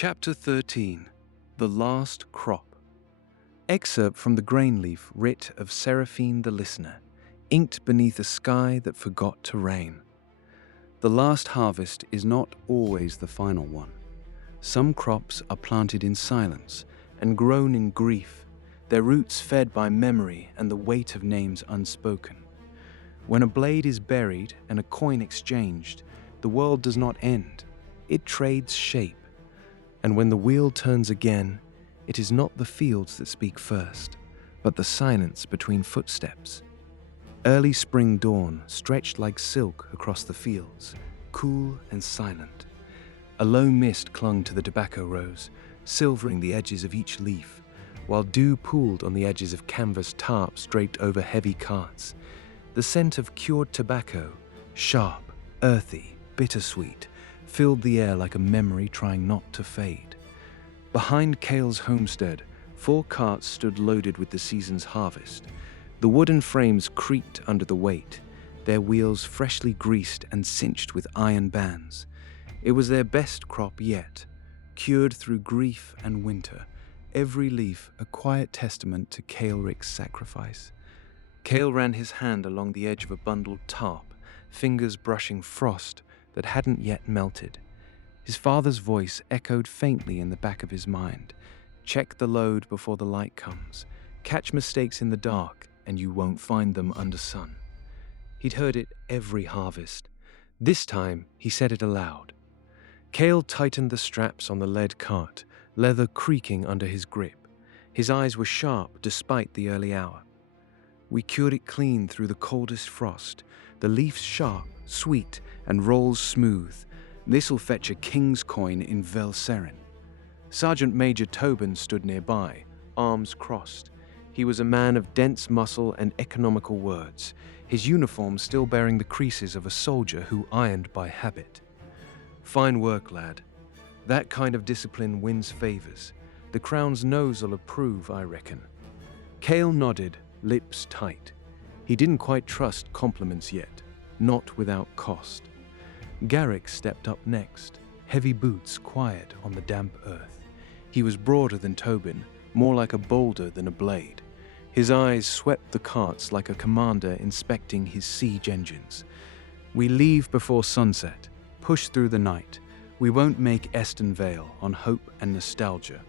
Chapter 13. The Last Crop. Excerpt from the grain leaf writ of Seraphine the Listener, inked beneath a sky that forgot to rain. The last harvest is not always the final one. Some crops are planted in silence and grown in grief, their roots fed by memory and the weight of names unspoken. When a blade is buried and a coin exchanged, the world does not end, it trades shape. And when the wheel turns again, it is not the fields that speak first, but the silence between footsteps. Early spring dawn stretched like silk across the fields, cool and silent. A low mist clung to the tobacco rows, silvering the edges of each leaf, while dew pooled on the edges of canvas tarps draped over heavy carts. The scent of cured tobacco, sharp, earthy, bittersweet, filled the air like a memory trying not to fade. Behind Kael's homestead, 4 carts stood loaded with the season's harvest. The wooden frames creaked under the weight, their wheels freshly greased and cinched with iron bands. It was their best crop yet, cured through grief and winter, every leaf a quiet testament to Kaelric's sacrifice. Kael ran his hand along the edge of a bundled tarp, fingers brushing frost that hadn't yet melted. His father's voice echoed faintly in the back of his mind. Check the load before the light comes. Catch mistakes in the dark, and you won't find them under sun. He'd heard it every harvest. This time, he said it aloud. Kael tightened the straps on the lead cart, leather creaking under his grip. His eyes were sharp despite the early hour. We cured it clean through the coldest frost, the leaves sharp, sweet, and rolls smooth. This'll fetch a king's coin in Velserin. Sergeant Major Tobin stood nearby, arms crossed. He was a man of dense muscle and economical words, his uniform still bearing the creases of a soldier who ironed by habit. Fine work, lad. That kind of discipline wins favors. The Crown's nose'll approve, I reckon. Kael nodded, lips tight. He didn't quite trust compliments yet, not without cost. Garrick stepped up next, heavy boots quiet on the damp earth. He was broader than Tobin, more like a boulder than a blade. His eyes swept the carts like a commander inspecting his siege engines. We leave before sunset, push through the night. We won't make Ashen Tales on hope and nostalgia.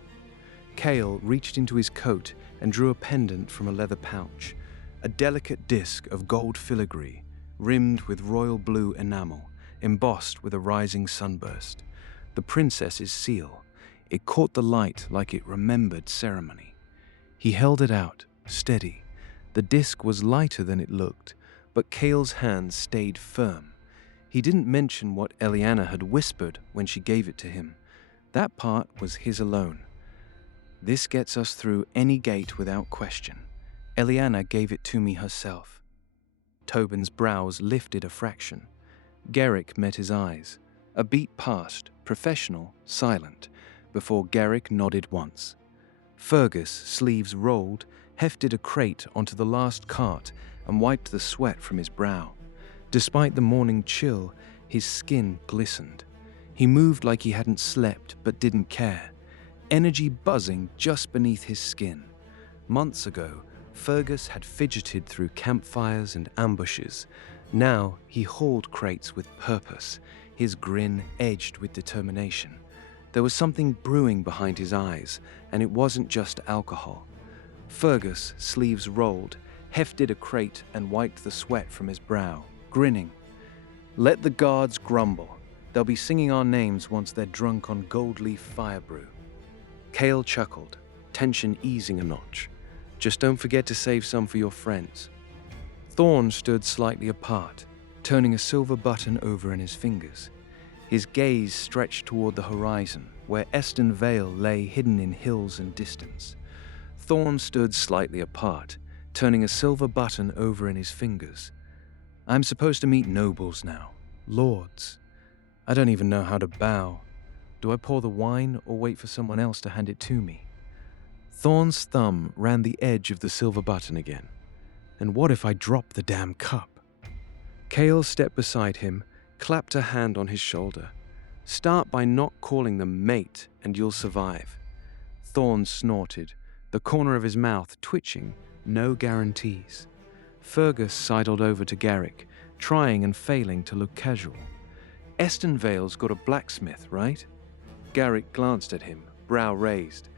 Kael reached into his coat and drew a pendant from a leather pouch, a delicate disc of gold filigree, rimmed with royal blue enamel, embossed with a rising sunburst. The princess's seal. It caught the light like it remembered ceremony. He held it out, steady. The disc was lighter than it looked, but Kael's hand stayed firm. He didn't mention what Eliana had whispered when she gave it to him. That part was his alone. This gets us through any gate without question. Eliana gave it to me herself. Tobin's brows lifted a fraction. Garrick met his eyes. A beat passed, professional, silent, before Garrick nodded once. Fergus, sleeves rolled, hefted a crate onto the last cart and wiped the sweat from his brow. Despite the morning chill, his skin glistened. He moved like he hadn't slept but didn't care, energy buzzing just beneath his skin. Months ago, Fergus had fidgeted through campfires and ambushes. Now he hauled crates with purpose, his grin edged with determination. There was something brewing behind his eyes, and it wasn't just alcohol. Fergus, sleeves rolled, hefted a crate and wiped the sweat from his brow, grinning. Let the guards grumble. They'll be singing our names once they're drunk on gold leaf fire brew. Kael chuckled, tension easing a notch. Just don't forget to save some for your friends. Thorn stood slightly apart, turning a silver button over in his fingers. His gaze stretched toward the horizon, where Ashen Tales lay hidden in hills and distance. Thorn stood slightly apart, turning a silver button over in his fingers. I'm supposed to meet nobles now, lords. I don't even know how to bow. Do I pour the wine or wait for someone else to hand it to me? Thorn's thumb ran the edge of the silver button again. And what if I drop the damn cup? Kael stepped beside him, clapped a hand on his shoulder. Start by not calling them mate and you'll survive. Thorn snorted, the corner of his mouth twitching, no guarantees. Fergus sidled over to Garrick, trying and failing to look casual. Estenvale's got a blacksmith, right? Garrick glanced at him, brow raised.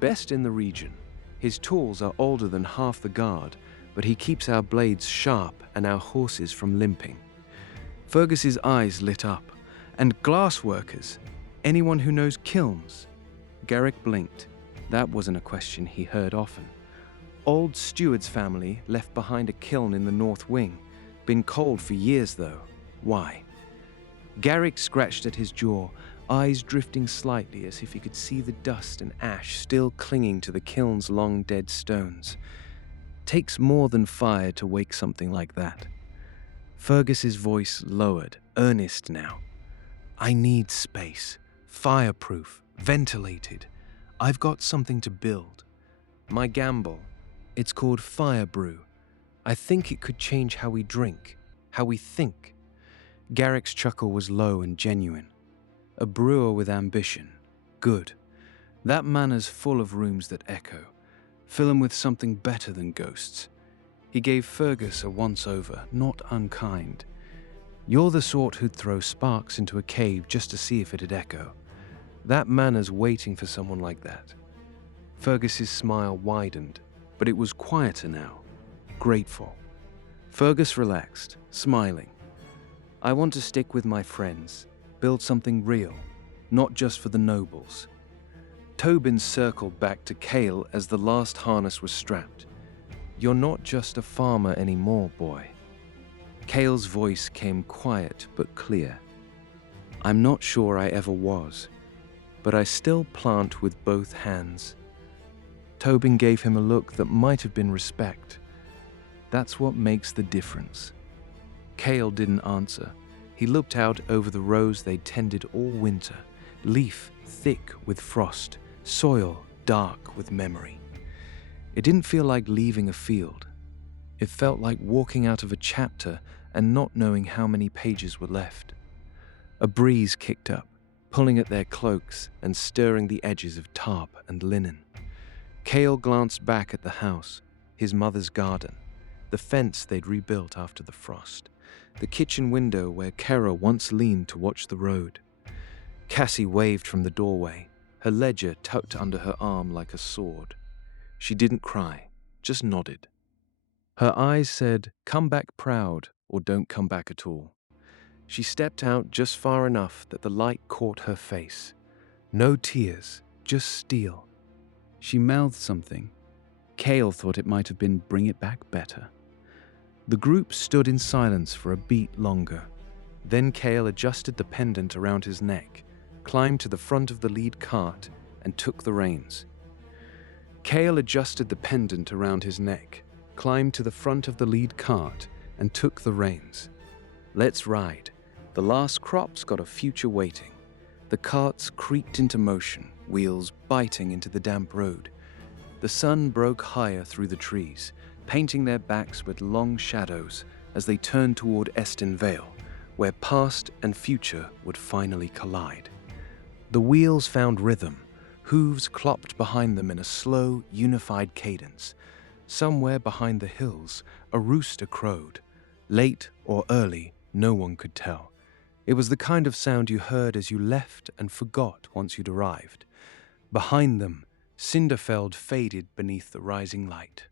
Best in the region. His tools are older than half the guard, but he keeps our blades sharp and our horses from limping. Fergus's eyes lit up. And glassworkers? Anyone who knows kilns? Garrick blinked. That wasn't a question he heard often. Old Steward's family left behind a kiln in the north wing. Been cold for years, though. Why? Garrick scratched at his jaw, eyes drifting slightly as if he could see the dust and ash still clinging to the kiln's long-dead stones. Takes more than fire to wake something like that. Fergus's voice lowered, earnest now. I need space, fireproof, ventilated. I've got something to build. My gamble, it's called fire brew. I think it could change how we drink, how we think. Garrick's chuckle was low and genuine. A brewer with ambition. Good. That manor's full of rooms that echo. Fill 'em with something better than ghosts. He gave Fergus a once-over, not unkind. You're the sort who'd throw sparks into a cave just to see if it'd echo. That manor's waiting for someone like that. Fergus's smile widened, but it was quieter now, grateful. Fergus relaxed, smiling. I want to stick with my friends, build something real, not just for the nobles. Tobin circled back to Kael as the last harness was strapped. You're not just a farmer anymore, boy. Kael's voice came quiet but clear. I'm not sure I ever was, but I still plant with both hands. Tobin gave him a look that might have been respect. That's what makes the difference. Kael didn't answer. He looked out over the rows they'd tended all winter, leaf thick with frost, soil dark with memory. It didn't feel like leaving a field. It felt like walking out of a chapter and not knowing how many pages were left. A breeze kicked up, pulling at their cloaks and stirring the edges of tarp and linen. Kael glanced back at the house, his mother's garden, the fence they'd rebuilt after the frost, the kitchen window where Kara once leaned to watch the road. Cassie waved from the doorway, her ledger tucked under her arm like a sword. She didn't cry, just nodded. Her eyes said, come back proud or don't come back at all. She stepped out just far enough that the light caught her face. No tears, just steel. She mouthed something. Kael thought it might have been bring it back better. The group stood in silence for a beat longer. Then Kael adjusted the pendant around his neck, climbed to the front of the lead cart, and took the reins. Kael adjusted the pendant around his neck, climbed to the front of the lead cart, and took the reins. Let's ride. The last crop's got a future waiting. The carts creaked into motion, wheels biting into the damp road. The sun broke higher through the trees, painting their backs with long shadows as they turned toward Ashen Tales, where past and future would finally collide. The wheels found rhythm, hooves clopped behind them in a slow, unified cadence. Somewhere behind the hills, a rooster crowed. Late or early, no one could tell. It was the kind of sound you heard as you left and forgot once you'd arrived. Behind them, Cinderfeld faded beneath the rising light.